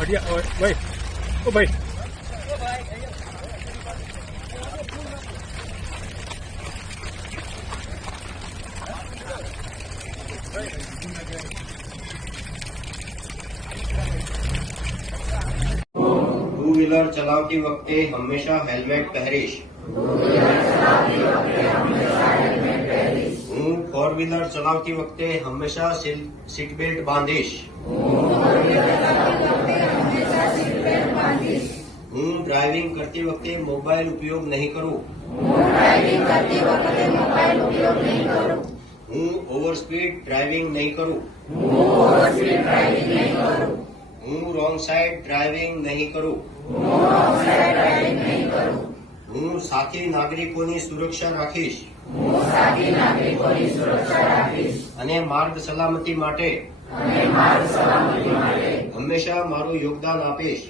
ભાઈ ઓ ભાઈ two wheeler ચલાવતી વખતે હંમેશા હેલ્મેટ પહેરીશ. હું ફોર વ્હીલર ચલાવતી વખતે હંમેશા સીટ બેલ્ટ બાંધીશ. હું ડ્રાઇવિંગ કરતી વખતે મોબાઈલ ઉપયોગ નહીં કરું. હું ઓવર સ્પીડ ડ્રાઇવિંગ નહીં કરું. હું રોંગ સાઈડ ડ્રાઇવિંગ નહીં કરું. હું સાથી નાગરિકોની સુરક્ષા રાખીશ. અને માર્ગ સલામતી માટે હંમેશા મારું યોગદાન આપીશ.